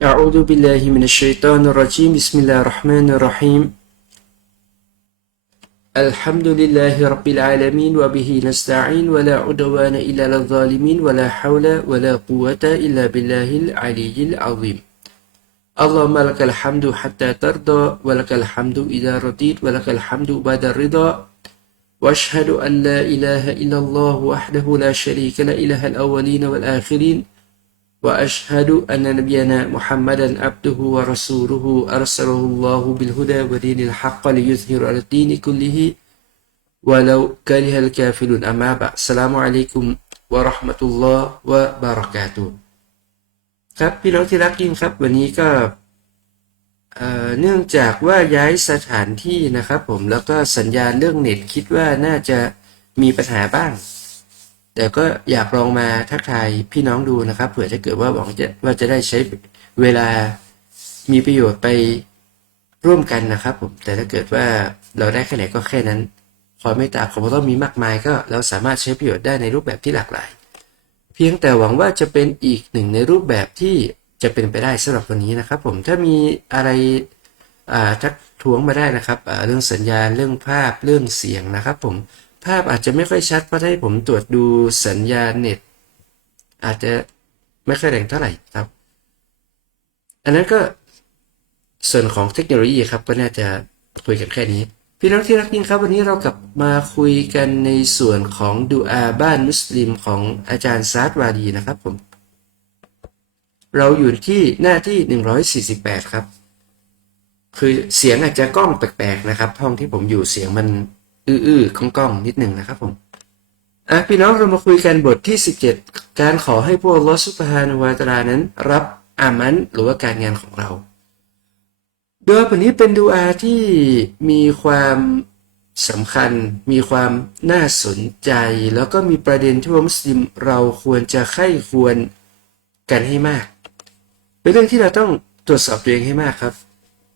أعوذ بالله من الشيطان الرجيم. بسم الله الرحمن الرحيم. الحمد لله رب العالمين وبه نستعين ولا عدوان إلا على الظالمين ولا حول ولا قوة إلا بالله العلي العظيم. اللهم لك الحمد حتى ترضى ولك الحمد إذا رضيت ولك الحمد بعد الرضا. وأشهد أن لا إله إلا الله وحده لا شريك لا إله الأولين والآخرين. وأشهد أن نبينا محمدا عبده ورسوله أرسله الله بالهدى ودين الحق ليظهر على الدين كله ولو كره الكافرون أما بعد السلام عليكم ورحمة الله وبركاته ครับพี่น้องที่รักยิ่งครับวันนี้ก็เอ่อเนื่องจากว่าย้ายสถานที่นะครับผมแล้วก็สัญญาณเรื่องเน็ตคิดว่าน่าจะมีปัญหาบ้าง แต่ก็อยากลองมาทักทายพี่น้องดูนะครับ เผื่อจะเกิดว่าหวังจะว่าจะได้ใช้เวลามีประโยชน์ไปร่วมกันนะครับผม แต่ถ้าเกิดว่าเราได้แค่ไหนก็แค่นั้น ความเมตตาของพระต้องมีมากมายก็เราสามารถใช้ประโยชน์ได้ในรูปแบบที่หลากหลาย เพียงแต่หวังว่าจะเป็นอีกหนึ่งในรูปแบบที่จะเป็นไปได้สำหรับวันนี้นะครับ ผมถ้ามีอะไรอ่าทักท้วงมาได้นะครับเรื่องสัญญาณเรื่องภาพเรื่องเสียงนะครับ ผม ภาพอาจจะไม่ค่อยชัดเพราะให้ผมตรวจดูสัญญาณเน็ต อาจจะไม่ค่อยแรงเท่าไหร่ครับ อันนั้นก็ส่วนของเทคโนโลยีครับก็น่าจะคุยกันแค่นี้ พี่น้องที่รักยิ่งครับ วันนี้เรากลับมาคุยกันในส่วนของดูอาบ้านมุสลิมของอาจารย์ซาดวาดีนะครับผม เราอยู่ที่หน้าที่ 148 ครับ คือเสียงอาจจะกล้องแปลกๆนะครับ ห้องที่ผมอยู่เสียงมัน อื้อๆก้องนิดหนึ่งนะครับผมอะพี่น้องเรามาคุยกันบทที่ 17 การขอให้พวกลอสุภานุวาตรานั้น รับอามันหรือว่าการงานของเราโดยบทนี้เป็นดูอาที่มีความสำคัญ มีความน่าสนใจ แล้วก็มีประเด็นที่ว่ามุสลิมเราควรจะไข้ควรกันให้มาก เป็นเรื่องที่เราต้องตรวจสอบตัวเองให้มากครับ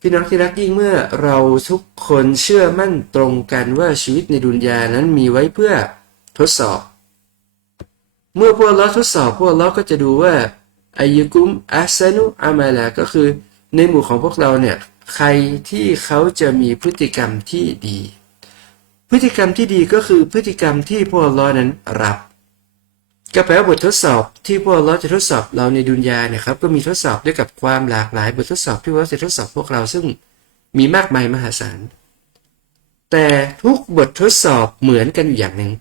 พี่น้องที่รักยิ่งเมื่อเราทุกคนเชื่อมั่นตรงกันว่าชีวิตในดุนยานั้นมีไว้เพื่อทดสอบ เมื่อพวกเราทดสอบ พวกเราก็จะดูว่าอายุกุมอาซานุอามาลาก็คือในหมู่ของพวกเราเนี่ยใครที่เขาจะมีพฤติกรรมที่ดี พฤติกรรมที่ดีก็คือพฤติกรรมที่พวกเรานั้นรับ ก็แปลว่าบททดสอบที่พวกเราจะทดสอบเราในดุนยาเนี่ยครับก็มีทดสอบด้วยกับความหลากหลายบททดสอบที่ว่าจะทดสอบพวกเราซึ่งมีมากมายมหาศาล แต่ทุกบททดสอบเหมือนกันอยู่อย่างหนึ่ง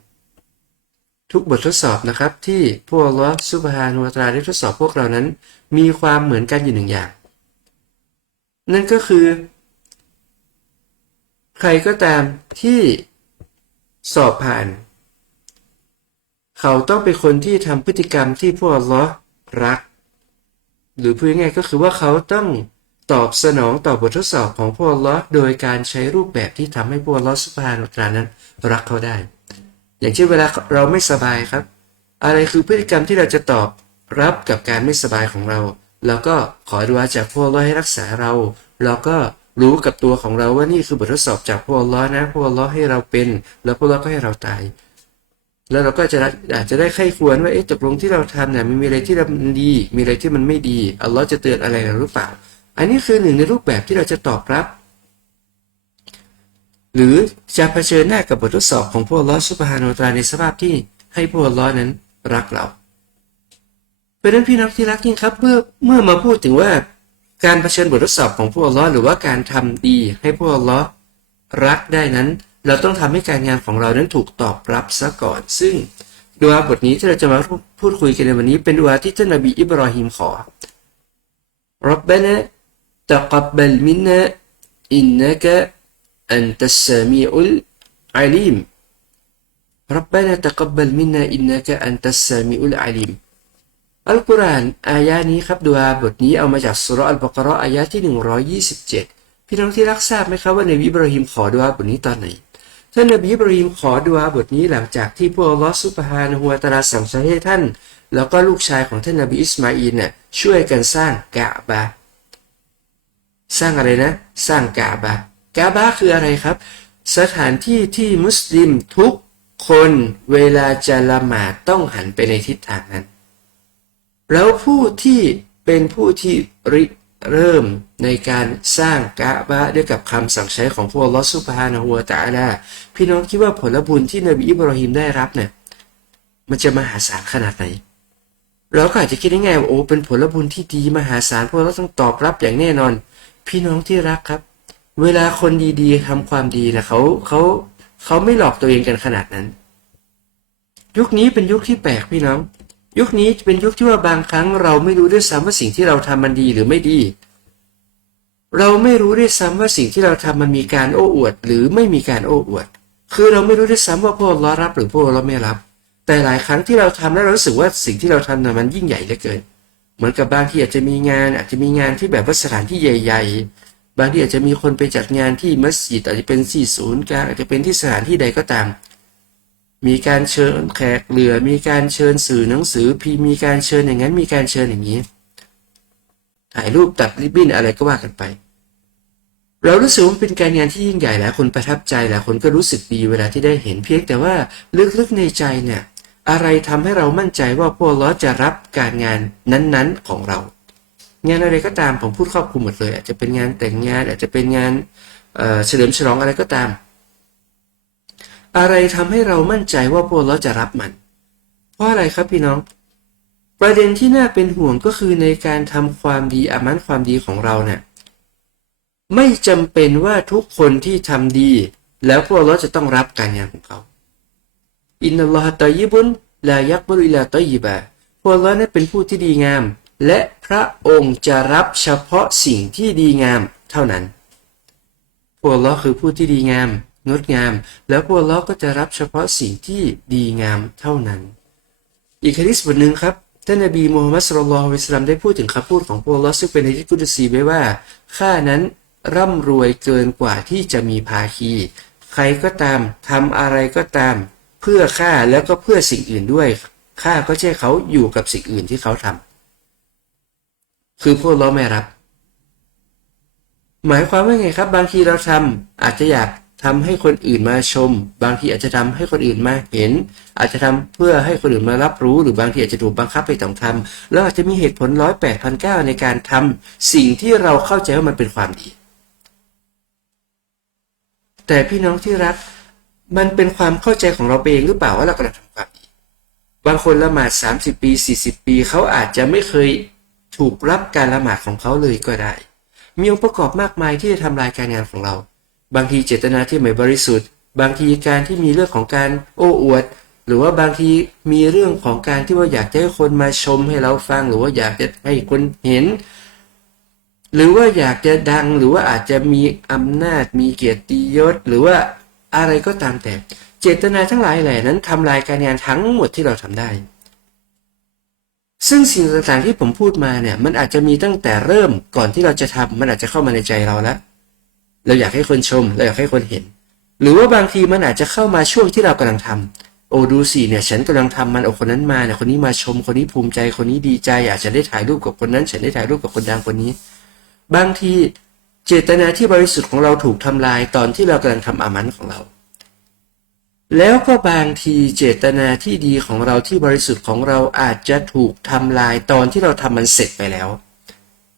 ทุกบททดสอบนะครับที่พวกลอสุบฮานุวาตราได้ทดสอบพวกเรานั้น มีความเหมือนกันอยู่หนึ่งอย่าง นั่นก็คือ ใครก็ตามที่สอบผ่าน เขาต้องเป็นคนที่ทำพฤติกรรมที่พวกลอรัก หรือพูดง่ายๆก็คือว่าเขาต้องตอบสนองต่อบททดสอบของพวกลอโดยการใช้รูปแบบที่ทำให้พวกลอสุบฮานุวาตรานั้นรักเขาได้ อย่างเช่นเวลาเราไม่สบายครับ อะไรคือพฤติกรรมที่เราจะตอบรับกับการไม่สบายของเรา แล้วก็ขอดูอาจากพวกเราให้รักษาเราเราก็รู้กับตัวของเราว่านี่คือบททดสอบจากพวกเรานะพวกเราให้เราเป็น แล้วพวกเราก็ให้เราตาย แล้วเราก็จะอาจจะได้ไข้ควรว่าเอ๊ะตกลงที่เราทำเนี่ยมันมีอะไรที่มันดี มีอะไรที่มันไม่ดีอัลลอฮ์จะเตือนอะไรเราหรือเปล่า อันนี้คือหนึ่งในรูปแบบที่เราจะตอบรับ หรือจะเผชิญหน้ากับบททดสอบของพวกลอสุบฮานุตราในสภาพที่ให้พวกลอนั้นรักเราเพราะนั้นพี่น้องที่รักยิ่งครับเมื่อเมื่อมาพูดถึงว่าการเผชิญบททดสอบของพวกลอหรือว่าการทำดีให้พวกลอรักได้นั้น เราต้องทำให้การงานของเรานั้นถูกตอบรับซะก่อน ซึ่งดูอาบทนี้ที่เราจะมาพูดคุยกันในวันนี้ เป็นดูอาที่ท่านนบีอิบรอฮิมขอรับบนะตะกับบัลมินนะอินนะกะอันตัสซามีอุลอาลีมรับบนะตะกับบัลมินนะอินนะกะอันตัสซามีอุลอาลีมอัลกุรอานอายะนี้ครับดูอาบทนี้เอามาจากสุรอัลบกรออายะที่ 127 พี่น้องที่รักทราบไหมครับว่าในวิบรหิมขอดูอาบทนี้ตอนไหน ท่านนบีบราฮิมขอดูอาบทนี้หลังจากที่พวกลอสุบฮานะฮูวะตะอาลาสั่งใช้ให้ท่าน แล้วก็ลูกชายของท่านนบีอิสมาอีลเนี่ยช่วยกันสร้างกะบะสร้างอะไรนะ สร้างกะบะกาบาคืออะไรครับ สถานที่ที่มุสลิมทุกคนเวลาจะละหมาดต้องหันไปในทิศทางนั้น แล้วผู้ที่เป็นผู้ที่ริ เริ่มในการสร้างกะบะด้วยกับคำสั่งใช้ของพระลอสุภานะฮัวตะอาลาพี่น้องคิดว่าผลบุญที่นบีอิบราฮิมได้รับเนี่ยมันจะมหาศาลขนาดไหน เราก็อาจจะคิดง่ายๆว่าโอ้เป็นผลบุญที่ดีมหาศาลพวกเราต้องตอบรับอย่างแน่นอน พี่น้องที่รักครับ เวลาคนดีๆทำความดีนะเขาเขาเขาไม่หลอกตัวเองกันขนาดนั้น ยุคนี้เป็นยุคที่แปลกพี่น้อง ยุคนี้เป็นยุคที่ว่าบางครั้งเราไม่รู้ด้วยซ้ำว่าสิ่งที่เราทำมันดีหรือไม่ดี เราไม่รู้ด้วยซ้ำว่าสิ่งที่เราทำมันมีการโอ้อวด หรือไม่มีการโอ้อวด คือเราไม่รู้ด้วยซ้ำว่าพวกเรารับหรือพวกเราไม่รับ แต่หลายครั้งที่เราทำแล้วเรารู้สึกว่าสิ่งที่เราทำน่ะมันยิ่งใหญ่เหลือเกิน เหมือนกับบางที่อาจจะมีงานอาจจะมีงานที่แบบว่าสถานที่ใหญ่ ๆ บางที่อาจจะมีคนไปจัดงานที่มัสยิดอาจจะเป็นที่ศูนย์กลางอาจจะเป็นที่สถานที่ใดก็ตาม มีการเชิญแขกเรือ มีการเชิญสื่อหนังสือพีมีการเชิญอย่างนั้นมีการเชิญอย่างนี้ ถ่ายรูปตัดริบบิ้นอะไรก็ว่ากันไป เรารู้สึกว่าเป็นการงานที่ยิ่งใหญ่หลายคนประทับใจหลายคนก็รู้สึกดีเวลาที่ได้เห็นเพียงแต่ว่าลึกๆในใจเนี่ยอะไรทำให้เรามั่นใจว่าพวกเราจะรับการงานนั้นๆของเรา งานอะไรก็ตามผมพูดครอบคลุมหมดเลย อาจจะเป็นงานแต่งงานอาจจะเป็นงานเฉลิมฉลองอะไรก็ตาม อะไรทำให้เรามั่นใจว่าพวกเราจะรับมัน เพราะอะไรครับพี่น้อง ประเด็นที่น่าเป็นห่วงก็คือในการทำความดีอามันความดีของเราเนี่ยไม่จำเป็นว่าทุกคนที่ทำดี แล้วพวกเราจะต้องรับการงานของเขา อินนัลลอฮฺตอยิบุนลายักบุริลาตอยิบะพวกเรานั้นเป็นผู้ที่ดีงาม และพระองค์จะรับเฉพาะสิ่งที่ดีงามเท่านั้นพวกเราคือผู้ที่ดีงาม งดงาม แล้วพวกเราก็จะรับเฉพาะสิ่งที่ดีงามเท่านั้น อีกฮะดิษบทหนึ่งครับท่านนบีมูฮัมมัดสุลลัลวิสลามได้พูดถึงคำพูดของพวกเราซึ่งเป็นในที่กุดซีไว้ว่าข้านั้นร่ำรวยเกินกว่าที่จะมีภาคี ใครก็ตามทำอะไรก็ตาม เพื่อข้าแล้วก็เพื่อสิ่งอื่นด้วยข้าก็ใช่เขาอยู่กับสิ่งอื่นที่เขาทำคือพวกเราไม่รับ หมายความว่าไงครับ บางทีเราทำอาจจะอยาก ทำให้คนอื่นมาชม บางทีอาจจะทำให้คนอื่นมาเห็น อาจจะทำเพื่อให้คนอื่นมารับรู้ หรือบางทีอาจจะถูกบังคับไปต้องทำแล้วอาจจะมีเหตุผลร้อยแปดพันเก้าในการทำสิ่งที่เราเข้าใจว่ามันเป็นความดี แต่พี่น้องที่รัก มันเป็นความเข้าใจของเราเองหรือเปล่าว่าเรากำลังทำความดีบางคนละหมาด30 ปี 40 ปีเขาอาจจะไม่เคยถูกรับการละหมาดของเขาเลยก็ได้ มีองค์ประกอบมากมายที่จะทำลายการงานของเรา บางทีเจตนาที่ไม่บริสุทธิ์ บางทีการที่มีเรื่องของการโอ้อวด หรือว่าบางทีมีเรื่องของการที่ว่าอยากให้คนมาชมให้เราฟังหรือว่าอยากจะให้คนเห็น หรือว่าอยากจะดังหรือว่าอาจจะมีอำนาจมีเกียรติยศ หรือว่าอะไรก็ตามแต่ เจตนาทั้งหลายแหล่นั้นทำลายการงานทั้งหมดที่เราทำได้ซึ่งสิ่งต่างๆที่ผมพูดมาเนี่ย มันอาจจะมีตั้งแต่เริ่มก่อนที่เราจะทำมันอาจจะเข้ามาในใจเราแล้ว เราอยากให้คนชม เราอยากให้คนเห็น หรือว่าบางทีมันอาจจะเข้ามาช่วงที่เรากำลังทำโอ้ดูสิเนี่ยฉันกำลังทำมันโอ้คนนั้นมาเนี่ยคนนี้มาชม คนนี้ภูมิใจ คนนี้ดีใจอาจจะได้ถ่ายรูปกับคนนั้น ฉันได้ถ่ายรูปกับคนดังคนนี้ บางทีเจตนาที่บริสุทธิ์ของเราถูกทำลายตอนที่เรากำลังทำอามันของเรา แล้วก็บางทีเจตนาที่ดีของเราที่บริสุทธิ์ของเราอาจจะถูกทำลายตอนที่เราทำมันเสร็จไปแล้ว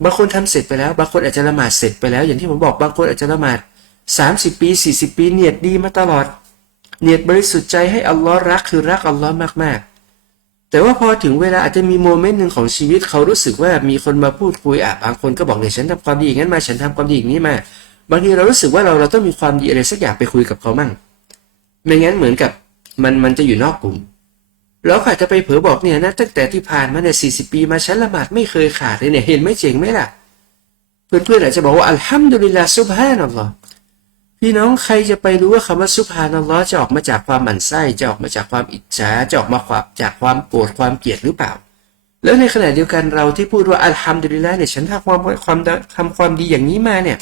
บางคนทำเสร็จไปแล้ว บางคนอาจจะละหมาดเสร็จไปแล้ว อย่างที่ผมบอกบางคนอาจจะละหมาด 30 ปี 40 ปีเนียดดีมาตลอด เนียดบริสุทธิ์ใจให้อัลลอฮ์รักคือรักอัลลอฮ์มากๆ แต่ว่าพอถึงเวลาอาจจะมีโมเมนต์หนึ่งของชีวิตเขารู้สึกว่ามีคนมาพูดคุยอะบางคนก็บอกเนี่ยฉันทำความดีอย่างนั้นมาฉันทำความดีอย่างนี้มา บางทีเรารู้สึกว่าเราเราต้องมีความดีอะไรสักอย่างไปคุยกับเขามั่งไม่งั้นเหมือนกับมันมันจะอยู่นอกกลุ่ม เราอาจจะไปเผลอบอกเนี่ยนะตั้งแต่ที่ผ่านมาเนี่ยสี่สิบปีมาฉันละหมาดไม่เคยขาดเลยเนี่ยเห็นไม่เจ๋งไหมล่ะ เพื่อนๆอาจจะบอกว่าอัลฮัมดุลิลลาซุบฮานัลลอฮ์พี่น้องใครจะไปรู้ว่าคำว่าซุภานัลลอฮ์จะออกมาจากความหมั่นไส้จะออกมาจากความอิจฉาจะออกมาจากความโกรธความเกลียดหรือเปล่า แล้วในขณะเดียวกันเราที่พูดว่าอัลฮัมดุลิลละเนี่ยฉันทำความความทำความดีอย่างนี้มาเนี่ย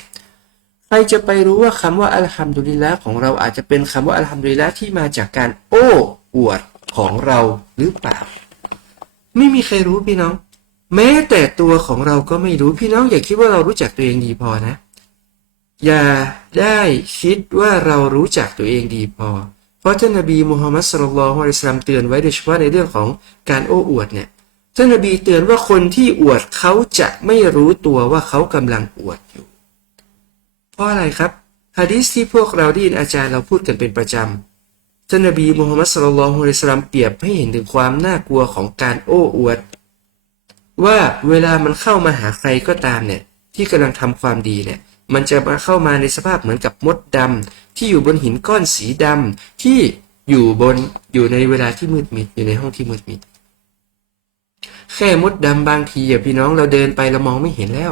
ใครจะไปรู้ว่าคำว่าอัลฮัมดุลิลละของเราอาจจะเป็นคำว่าอัลฮัมดุลิลละที่มาจากการโอ้อวด ของเราหรือเปล่า ไม่มีใครรู้พี่น้อง แม้แต่ตัวของเราก็ไม่รู้พี่น้องอย่าคิดว่าเรารู้จักตัวเองดีพอนะ อย่าได้คิดว่าเรารู้จักตัวเองดีพอ เพราะท่านนบีมูฮัมมัดสุลลัลฮุอะลัยฮิสลามเตือนไว้โดยเฉพาะในเรื่องของการโอ้อวดเนี่ยท่านนบีเตือนว่าคนที่อวดเขาจะไม่รู้ตัวว่าเขากำลังอวดอยู่ เพราะอะไรครับฮะดิษที่พวกเราได้ยินอาจารย์เราพูดกันเป็นประจำ ท่านนบีมูฮัมมัดสุลลัลฮุอะลัยฮิสลลัมเปรียบให้เห็นถึงความน่ากลัวของการโอ้อวด ว่าเวลามันเข้ามาหาใครก็ตามเนี่ยที่กำลังทำความดีเนี่ยมันจะมาเข้ามาในสภาพเหมือนกับมดดำที่อยู่บนหินก้อนสีดำที่อยู่บนอยู่ในเวลาที่มืดมิดอยู่ในห้องที่มืดมิด แค่มดดำบางทีอะพี่น้องเราเดินไปเรามองไม่เห็นแล้ว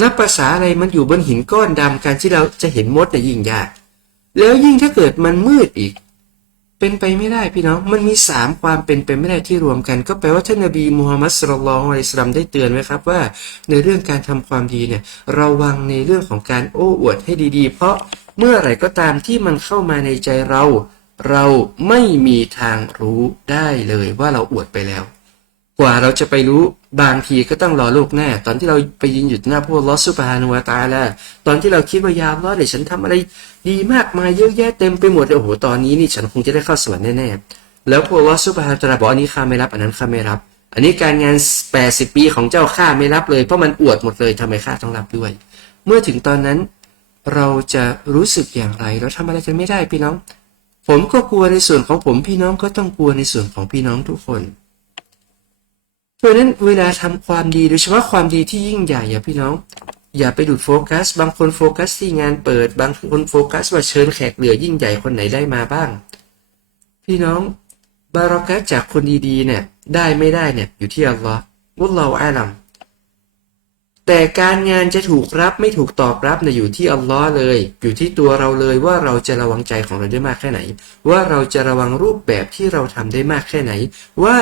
นับภาษาอะไรมันอยู่บนหินก้อนดำการที่เราจะเห็นมดเนี่ยยิ่งยาก แล้วยิ่งถ้าเกิดมันมืดอีก เป็นไปไม่ได้พี่น้อง มันมีสามความเป็นไปไม่ได้ที่รวมกัน ก็แปลว่าท่านนบีมูฮัมมัดสุลลัลอฮุอะลัยฮิสลามได้เตือนไว้ครับว่า ในเรื่องการทำความดีเนี่ยระวังในเรื่องของการโอ้อวดให้ดีๆ เพราะเมื่อไหร่ก็ตามที่มันเข้ามาในใจเรา เราไม่มีทางรู้ได้เลยว่าเราอวดไปแล้ว กว่าเราจะไปรู้บางทีก็ต้องรอโลกหน้า ตอนที่เราไปยืนอยู่หน้าพวกลอสุบฮานุวาตาละตอนที่เราคิดว่ายามลอเดี๋ยวฉันทำอะไรดีมากมายเยอะแยะเต็มไปหมดเลยโอ้โหตอนนี้นี่ฉันคงจะได้เข้าสวรรค์แน่ๆแล้วพวกลอสุบฮานุวตาบอกอันนี้ข้าไม่รับอันนั้นข้าไม่รับ อันนี้การงาน 80 ปีของเจ้าข้าไม่รับเลยเพราะมันอวดหมดเลยทำไมข้าต้องรับด้วย เมื่อถึงตอนนั้นเราจะรู้สึกอย่างไรเราทำอะไรกันไม่ได้พี่น้อง ผมก็กลัวในส่วนของผมพี่น้องก็ต้องกลัวในส่วนของพี่น้องทุกคน ราะนั้นเวลาทำความดีโดยเฉพาะความดีที่ยิ่งใหญ่อย่าพี่น้อง อย่าไปดูดโฟกัส บางคนโฟกัสที่งานเปิด บางคนโฟกัส ว่าเชิญแขกเหลือยิ่งใหญ่คนไหนได้มาบ้าง พี่น้องบารอกัสจากคนดีๆเนี่ยได้ไม่ได้เนี่ยอยู่ที่อัลลอฮ์วุลลอฮ์อาลัมแต่การงานจะถูกรับไม่ถูกตอบรับเนี่ยอยู่ที่อัลลอฮ์เลย อยู่ที่ตัวเราเลยว่าเราจะระวังใจของเราได้มากแค่ไหน ว่าเราจะระวังรูปแบบที่เราทำได้มากแค่ไหน ว่า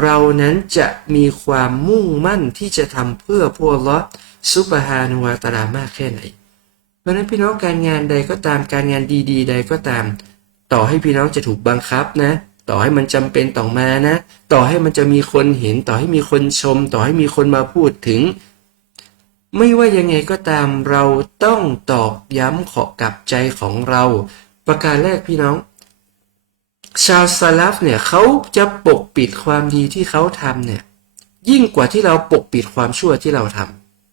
เรานั้นจะมีความมุ่งมั่นที่จะทำเพื่อพวกลอซุบฮานุวาตาลามากแค่ไหน เพราะนั้นพี่น้องการงานใดก็ตามการงานดี ๆ ใดก็ตาม ต่อให้พี่น้องจะถูกบังคับนะ ต่อให้มันจำเป็นต้อมานะ ต่อให้มันจะมีคนเห็น ต่อให้มีคนชม ต่อให้มีคนมาพูดถึง ไม่ว่ายังไงก็ตามเราต้องตอกย้ำขอกับใจของเรา ประการแรกพี่น้อง ชาวซาลฟเนี่ยเขาจะปกปิดความดีที่เขาทำเนี่ยยิ่งกว่าที่เราปกปิดความชั่วที่เราท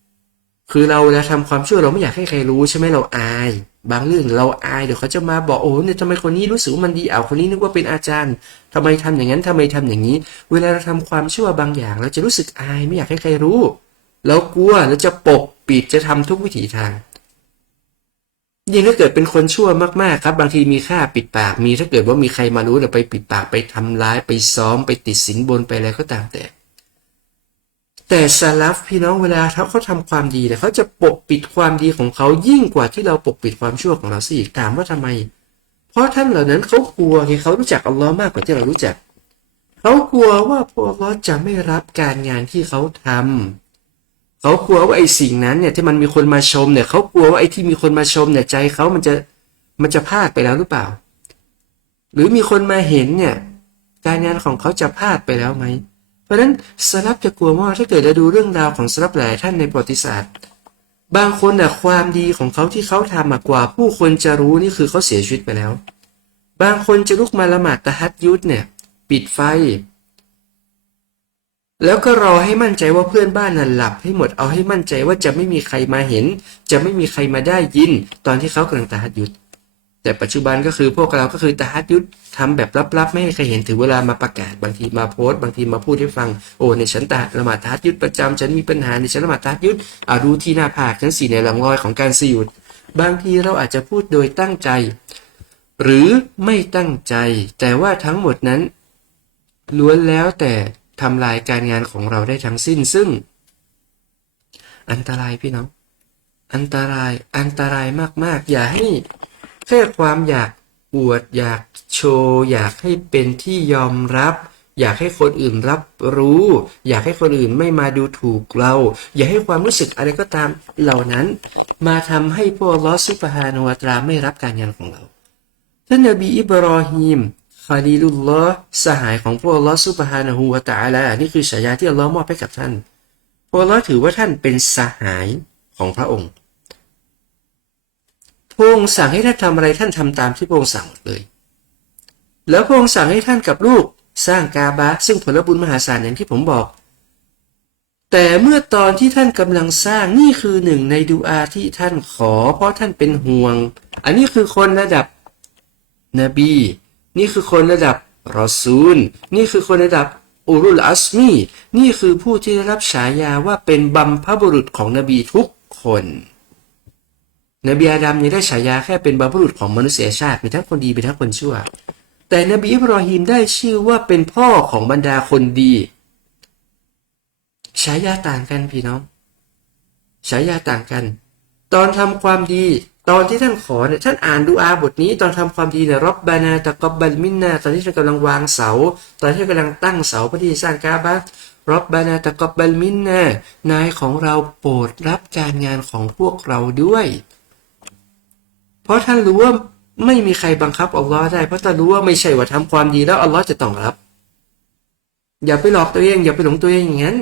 ำคือเราเวลาทำความชั่วเราไม่อยากให้ใครรู้ใช่ไหมเราอาย บางเรื่องเราอายเดี๋ยวเขาจะมาบอกโอ้เนี่ยทำไมคนนี้รู้สึกว่ามันดีเอาคนนี้นึกว่าเป็นอาจารย์ทำไมทำอย่างนั้นทำไมทำอย่างนี้ เวลาเราทำความชั่วบางอย่าง เราจะรู้สึกอายไม่อยากให้ใครรู้ เรากลัวเราจะปกปิดจะทำทุกวิถีทาง ยิ่งถ้าเกิดเป็นคนชั่วมากๆครับ บางทีมีค่าปิดปากมีถ้าเกิดว่ามีใครมารู้เราไปปิดปากไปทำร้ายไปซ้อมไปติดสินบนไปอะไรก็ตามแต่ แต่ซาลฟพี่น้องเวลาเขาเขาทำความดีเนี่ยเขาจะปกปิดความดีของเขายิ่งกว่าที่เราปกปิดความชั่วของเราสิถามว่าทำไม เพราะท่านเหล่านั้นเขากลัวไงเขารู้จักอัลลอฮ์มากกว่าที่เรารู้จักเขากลัวว่าพวกอัลลอฮ์จะไม่รับการงานที่เขาทำ เขากลัวว่าไอ้สิ่งนั้นเนี่ยที่มันมีคนมาชมเนี่ยเขากลัวว่าไอ้ที่มีคนมาชมเนี่ยใจเขามันจะมันจะพลาดไปแล้วหรือเปล่า หรือมีคนมาเห็นเนี่ยการงานของเขาจะพลาดไปแล้วไหม เพราะฉะนั้นสลับจะกลัวว่าถ้าเกิดเราดูเรื่องราวของสลับหลายท่านในประวัติศาสตร์ บางคนน่ะความดีของเขาที่เขาทำมากกว่า ผู้คนจะรู้นี่คือเขาเสียชีวิตไปแล้ว บางคนจะลุกมาละหมาดตะฮัดยุดเนี่ย ปิดไฟ แล้วก็รอให้มั่นใจว่าเพื่อนบ้านนั้นหลับให้หมดเอาให้มั่นใจว่าจะไม่มีใครมาเห็น จะไม่มีใครมาได้ยิน ตอนที่เขากำลังตะฮัดยุดแต่ปัจจุบันก็คือพวกเราก็คือตะฮัดยุดทำแบบลับๆ ไม่ให้ใครเห็นถึงเวลามาประกาศบางทีมาโพสต์บางทีมาพูดให้ฟังโอ้ในฉันตะละหมาดตะฮัดยุดประจำฉันมีปัญหาในฉันละหมาดตะฮัดยุดอ่ารู้ที่หน้าผากฉันสีในหลังรอยของการสยุดบางทีเราอาจจะพูดโดยตั้งใจ หรือไม่ตั้งใจ แต่ว่าทั้งหมดนั้นล้วนแล้วแต่ ทำลายการงานของเราได้ทั้งสิ้น ซึ่ง อันตรายพี่น้อง อันตรายอันตรายมากๆ อย่าให้แค่ความอยากอวด อยากโชว์ อยากให้เป็นที่ยอมรับ อยากให้คนอื่นรับรู้ อยากให้คนอื่นไม่มาดูถูกเรา อย่าให้ความรู้สึกอะไรก็ตามเหล่านั้น มาทำให้พวกลอสุบฮานุวตราไม่รับการงานของเราท่านนบีอิบรอฮีม คาลีลุลลอฮ์สหายของพวกลอฮ์ซุบฮานะฮูวะตาลานี่คือฉายาที่อัลลอฮ์มอบให้กับท่านพวกลอถือว่าท่านเป็นสหายของพระองค์พระองค์สั่งให้ท่านทำอะไรท่านทำตามที่พระองค์สั่งหมดเลย แล้วพระองค์สั่งให้ท่านกับลูกสร้างกาบะซึ่งผลบุญมหาศาลอย่างที่ผมบอก แต่เมื่อตอนที่ท่านกำลังสร้างนี่คือหนึ่งในดูอาที่ท่านขอ เพราะท่านเป็นห่วง อันนี้คือคนระดับนบี นี่คือคนระดับรอซูล นี่คือคนระดับอุรุลอัสมี นี่คือผู้ที่ได้รับฉายาว่าเป็นบัมพบุรุษของนบีทุกคน นบีอาดัมยังได้ฉายาแค่เป็นบัมพบุรุษของมนุษยชาติ มีทั้งคนดีมีทั้งคนชั่ว แต่นบีอิบรอฮิมได้ชื่อว่าเป็นพ่อของบรรดาคนดี ฉายาต่างกันพี่น้อง ฉายาต่างกัน ตอนทำความดี ตอนที่ท่านขอเนี่ยท่านอ่านดูอาบทนี้ ตอนทำความดีเนี่ยรับบานาตะกอบบัลมินนาตอนที่ท่านกำลังวางเสา ตอนที่กำลังตั้งเสาเพื่อที่จะสร้างกาบะรับบานาตะกอบบัลมินนานายของเราโปรดรับการงานของพวกเราด้วย เพราะท่านรู้ว่าไม่มีใครบังคับอัลลอฮ์ได้ เพราะท่านรู้ว่าไม่ใช่ว่าทำความดีแล้วอัลลอฮ์จะต้องรับ อย่าไปหลอกตัวเองอย่าไปหลงตัวเองอย่างนั้น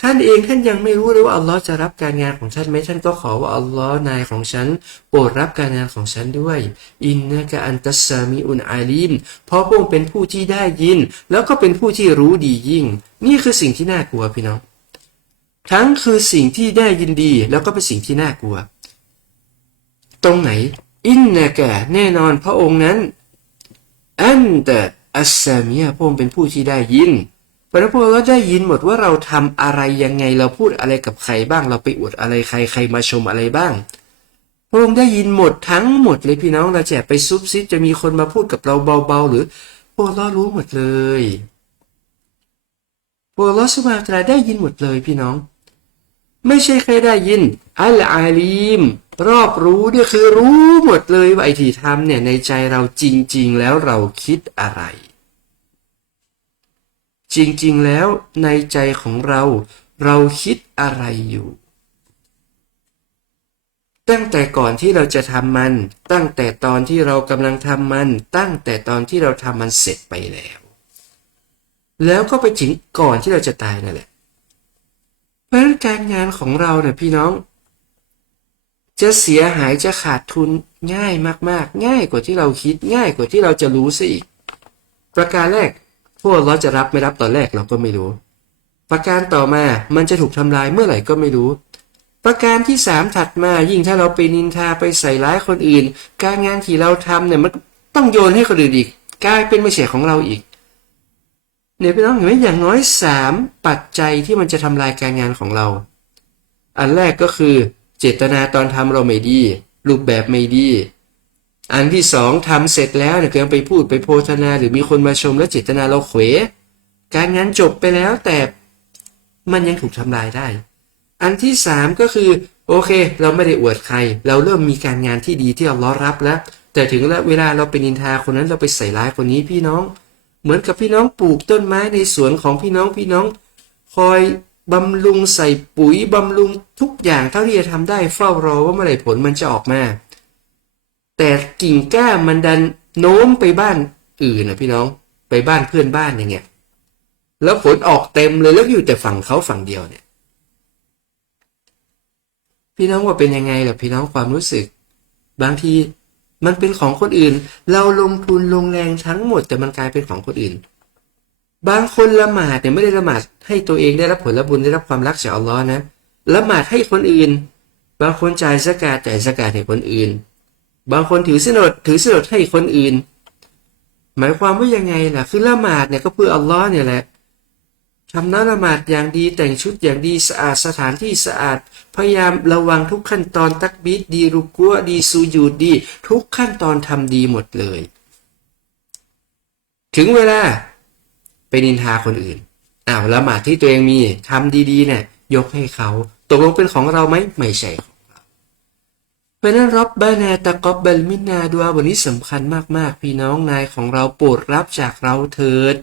ท่านเองท่านยังไม่รู้เลยว่าอัลลอฮ์จะรับการงานของท่านไหมท่านก็ขอว่าอัลลอฮ์นายของฉัน โปรดรับการงานของฉันด้วย อินนะกะอันตัสามีอุนอาลิมเพราะพระองค์เป็นผู้ที่ได้ยิน แล้วก็เป็นผู้ที่รู้ดียิ่ง นี่คือสิ่งที่น่ากลัวพี่น้อง ทั้งคือสิ่งที่ได้ยินดี แล้วก็เป็นสิ่งที่น่ากลัว ตรงไหน อินนะกะแน่นอนพระองค์นั้นอันแต่อัสซามีพระองค์เป็นผู้ที่ได้ยิน ราะนั้นพวกเราได้ยินหมดว่าเราทำอะไรยังไงเราพูดอะไรกับใครบ้าง เราไปอวดอะไรใครใครมาชมอะไรบ้าง พระองค์ได้ยินหมดทั้งหมดเลยพี่น้องเราจะไปซุบซิบจะมีคนมาพูดกับเราเบาๆ หรือพวกเรารู้หมดเลยพวกเราสุภาตราได้ยินหมดเลยพี่น้อง ไม่ใช่แค่ได้ยินอัลอาลีม รอบรู้เนี่ยคือรู้หมดเลยว่าไอที่ทำเนี่ยในใจเราจริง ๆ แล้วเราคิดอะไร จริงๆแล้วในใจของเราเราคิดอะไรอยู่ ตั้งแต่ก่อนที่เราจะทำมัน ตั้งแต่ตอนที่เรากำลังทำมัน ตั้งแต่ตอนที่เราทำมันเสร็จไปแล้ว แล้วก็ไปถึงก่อนที่เราจะตายนั่นแหละ เพราะการงานของเราเนี่ยพี่น้อง จะเสียหายจะขาดทุนง่ายมากๆ ง่ายกว่าที่เราคิดง่ายกว่าที่เราจะรู้ซะอีก ประการแรก วกเราจะรับไม่รับตอนแรกเราก็ไม่รู้ ประการต่อมามันจะถูกทำลายเมื่อไหร่ก็ไม่รู้ ประการที่สามถัดมายิ่งถ้าเราไปนินทาไปใส่ร้ายคนอื่น การงานที่เราทำเนี่ยมันต้องโยนให้คนอื่นอีกกลายเป็นไม่ใช่ของเราอีกเนี่ยพี่น้องเห็นไหมอย่างน้อยสามปัจจัยที่มันจะทำลายการงานของเรา อันแรกก็คือ เจตนาตอนทำเราไม่ดี รูปแบบไม่ดี อันที่สองทำเสร็จแล้วเนี่ยเกินไปพูดไปโพธนาหรือมีคนมาชมแล้วเจตนาเราเขวการงานจบไปแล้วแต่มันยังถูกทำลายได้ อันที่สามก็คือ โอเค เราไม่ได้อวดใคร เราเริ่มมีการงานที่ดีที่เราล้อรับแล้ว แต่ถึงเวลาเราไปนินทาคนนั้นเราไปใส่ร้ายคนนี้พี่น้อง เหมือนกับพี่น้องปลูกต้นไม้ในสวนของพี่น้องพี่น้อง คอยบำรุงใส่ปุ๋ยบำรุงทุกอย่างเท่าที่จะทำได้เฝ้ารอว่าเมื่อไหร่ผลมันจะออกมา แต่กิ่งก้ามันดันโน้มไปบ้านอื่นนะพี่น้องไปบ้านเพื่อนบ้านอย่างเงี้ยแล้วผลออกเต็มเลยแล้วอยู่แต่ฝั่งเขาฝั่งเดียวเนี่ย พี่น้องว่าเป็นยังไงล่ะพี่น้องความรู้สึก บางทีมันเป็นของคนอื่น เราลงทุนลงแรงทั้งหมด แต่มันกลายเป็นของคนอื่น บางคนละหมาดเนี่ยไม่ได้ละหมาดให้ตัวเองได้รับผลบุญได้รับความรักจากอัลลอฮ์นะละหมาดให้คนอื่น บางคนจ่ายสกาดจ่ายสกาดให้คนอื่น บางคนถือสินอดถือสินอดให้คนอื่น หมายความว่ายังไงล่ะ คือละหมาดเนี่ยก็เพื่ออัลลอฮ์เนี่ยแหละทำน้ละหมาดอย่างดีแต่งชุดอย่างดีสะอาดสถานที่สะอาด พยายามระวังทุกขั้นตอนตักบีดดีรุกัวดีซูยูดดี ทุกขั้นตอนทำดีหมดเลย ถึงเวลาไปนินทาคนอื่นอ้าวละหมาดที่ตัวเองมีทำดีๆเนี่ยยกให้เขา ตกลงเป็นของเราไหมไม่ใช่ เพราะนั้นรับบานาตะกอบบัลมินาดัววันนี้สำคัญมากๆ พี่น้องนายของเราโปรดรับจากเราเถิด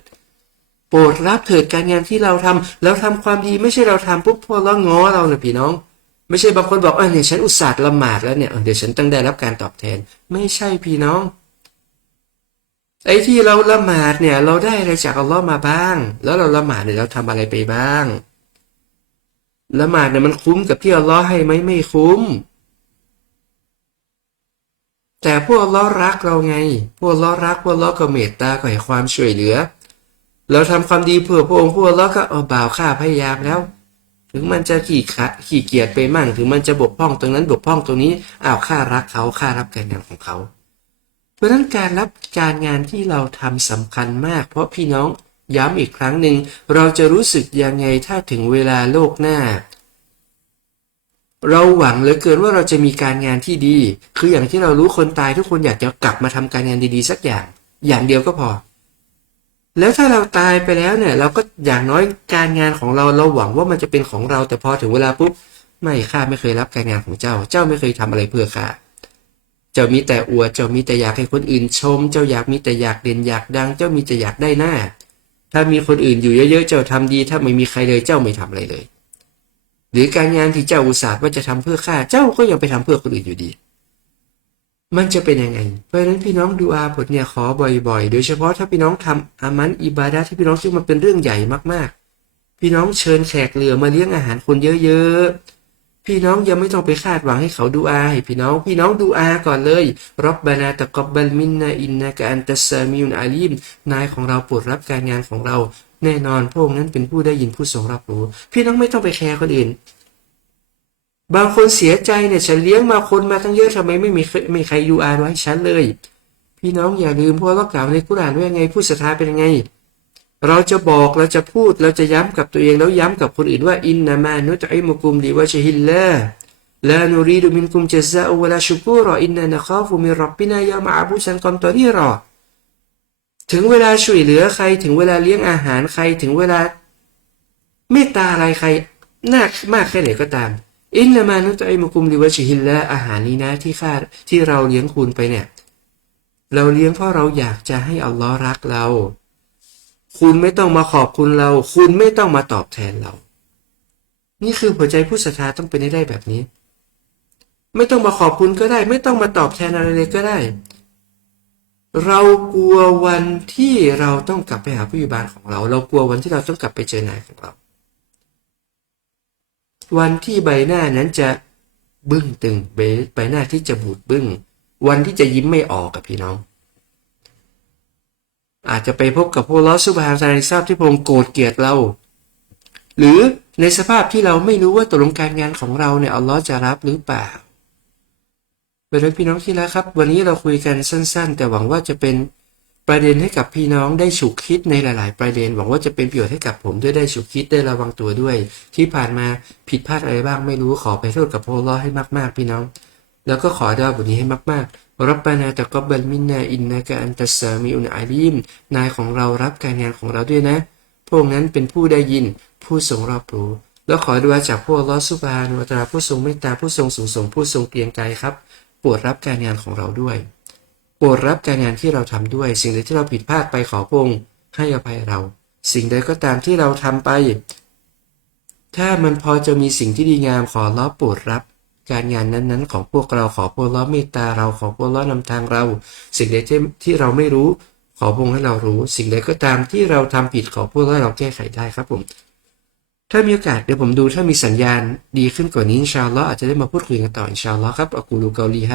โปรดรับเถิดการงานที่เราทำเราทำความดีไม่ใช่เราทำปุ๊บพอแล้วง้อเราเนี่ยพี่น้อง ไม่ใช่บางคนบอกเออเนี่ยฉันอุตส่าห์ละหมาดแล้วเนี่ยเดี๋ยวฉันต้องได้รับการตอบแทน ไม่ใช่พี่น้องไอ้ที่เราละหมาดเนี่ยเราได้อะไรจากอัลลอฮ์มาบ้าง แล้วเราละหมาดเนี่ยเราทำอะไรไปบ้าง ละหมาดเนี่ยมันคุ้มกับที่อัลลอฮ์ให้ไหมไม่คุ้ม แต่พวกลลอรักเราไง พวกลลอรักพวกลลอก็เมตตาก็ให้ความช่วยเหลือ เราทำความดีเพื่อพระองค์พระแล้วก็เออบ่าวข้าพยายามแล้ว ถึงมันจะขี้ขะขี้เกียจไปมั่ง ถึงมันจะบกพร่องตรงนั้นบกพร่องตรงนี้อ้าวข้ารักเขาข้ารับการงานของเขา เพราะฉะนั้นการรับการงานที่เราทำสำคัญมาก เพราะพี่น้องย้ำอีกครั้งหนึ่งเราจะรู้สึกยังไงถ้าถึงเวลาโลกหน้า เราหวังเหลือเกินว่าเราจะมีการงานที่ดี คืออย่างที่เรารู้คนตายทุกคนอยากจะกลับมาทำการงานดีๆ สักอย่าง อย่างเดียวก็พอ แล้วถ้าเราตายไปแล้วเนี่ย เราก็อย่างน้อยการงานของเราเราหวังว่ามันจะเป็นของเรา แต่พอถึงเวลาปุ๊บไม่ข้าไม่เคยรับการงานของเจ้า เจ้าไม่เคยทำอะไรเพื่อข้าเจ้ามีแต่อวดเจ้ามีแต่อยากให้คนอื่นชม เจ้าอยากมีแต่อยากเด่นอยากดัง เจ้ามีแต่อยากได้หน้า ถ้ามีคนอื่นอยู่เยอะๆเจ้าทำดี ถ้าไม่มีใครเลยเจ้าไม่ทำอะไรเลย หรือการงานที่เจ้าอุตส่าห์ว่าจะทำเพื่อข้าเจ้าก็ยังไปทำเพื่อคนอื่นอยู่ดี มันจะเป็นยังไง เพราะฉะนั้นพี่น้องดูอาบทเนี่ยขอบ่อยๆ โดยเฉพาะถ้าพี่น้องทำอามันอิบาดะที่พี่น้องคิดว่ามันเป็นเรื่องใหญ่มากๆ พี่น้องเชิญแขกเหลือมาเลี้ยงอาหารคนเยอะๆ พี่น้องยังไม่ต้องไปคาดหวังให้เขาดูอาให้พี่น้องพี่น้องดูอาก่อนเลยรับบานาตะกอบบัลมินนาอินนากะอันตัสซามิอุนอาลีมนายของเราโปรดรับการงานของเรา แน่นอนพระองค์นั้นเป็นผู้ได้ยินผู้ทรงรับรู้ พี่น้องไม่ต้องไปแคร์คนอื่น บางคนเสียใจเนี่ยฉันเลี้ยงมาคนมาตั้งเยอะทำไมไม่มีไม่มีใครดูอาไว้ฉันเลย พี่น้องอย่าลืมเพราะเรากล่าวในกุรานว่าไงผู้ศรัทธาเป็นยังไง เราจะบอกเราจะพูดเราจะย้ำกับตัวเองแล้วย้ำกับคนอื่นว่าอินนามานุตอิมุกุมลิวะชฮิลลาลานูรีดุมินกุมเจซาอวะลาชุกูรออินนานะคาฟุมิรับบินายามาอาบุชันกอมตอนีรอ ถึงเวลาช่วยเหลือใคร ถึงเวลาเลี้ยงอาหารใคร ถึงเวลาเมตตาอะไรใครน่ามากแค่ไหนก็ตาม อินนามานุตอิมุกุมลิวะชฮิลลาอาหารนี้นะที่ข้าที่เราเลี้ยงคุณไปเนี่ย เราเลี้ยงเพราะเราอยากจะให้อัลลอฮ์รักเรา คุณไม่ต้องมาขอบคุณเรา คุณไม่ต้องมาตอบแทนเรา นี่คือหัวใจผู้ศรัทธาต้องเป็นได้แบบนี้ ไม่ต้องมาขอบคุณก็ได้ ไม่ต้องมาตอบแทนอะไรเลยก็ได้ เรากลัววันที่เราต้องกลับไปหาผู้อยู่บ้านของเรา เรากลัววันที่เราต้องกลับไปเจอนายของเรา วันที่ใบหน้านั้นจะบึ้งตึงใบหน้าที่จะบูดบึ้ง วันที่จะยิ้มไม่ออกกับพี่น้อง อาจจะไปพบกับพวกลอสุบฮานซาในทราบที่พงโกรธเกลียดเรา หรือในสภาพที่เราไม่รู้ว่าตกลงการงานของเราเนี่ยอัลลอฮ์จะรับหรือเปล่า เป็นไรพี่น้องที่รักครับ วันนี้เราคุยกันสั้น ๆ แต่หวังว่าจะเป็นประเด็นให้กับพี่น้องได้ฉุกคิดในหลาย ๆ ประเด็น หวังว่าจะเป็นประโยชน์ให้กับผมด้วยได้ฉุกคิดได้ระวังตัวด้วย ที่ผ่านมาผิดพลาดอะไรบ้างไม่รู้ขอไปโทษกับพระลอให้มาก ๆ พี่น้อง แล้วก็ขอดาวบทนี้ให้มากๆรับบานาตะกอบบัลมินนาอินนากะอันตัสสามีอุนอาลีมนายของเรารับการงานของเราด้วยนะ พวกนั้นเป็นผู้ได้ยินผู้ทรงรอบรู้แล้วขอดูอาจากพวกลอสุบานวตราผู้ทรงเมตตาผู้ทรงสูงส่งผู้ทรงเกียงไกรครับ โปรดรับการงานของเราด้วย โปรดรับการงานที่เราทำด้วย สิ่งใดที่เราผิดพลาดไปขอพระองค์ให้อภัยเรา สิ่งใดก็ตามที่เราทำไป ถ้ามันพอจะมีสิ่งที่ดีงามขอรับโปรดรับการงานนั้นๆ ของพวกเราขอพระล้อเมตตาเราขอพระล้อนำทางเรา สิ่งใดที่ที่เราไม่รู้ ขอพระองค์ให้เรารู้ สิ่งใดก็ตามที่เราทำผิดขอพระล้อเราแก้ไขได้ครับผมถ้ามีโอกาสเดี๋ยวผมดูถ้ามีสัญญาณดีขึ้นกว่านี้อินชาอัลลอฮ์อาจจะได้มาพูดคุยกันต่ออินชาอัลลอฮ์ครับอักูลูเกาลีฮะ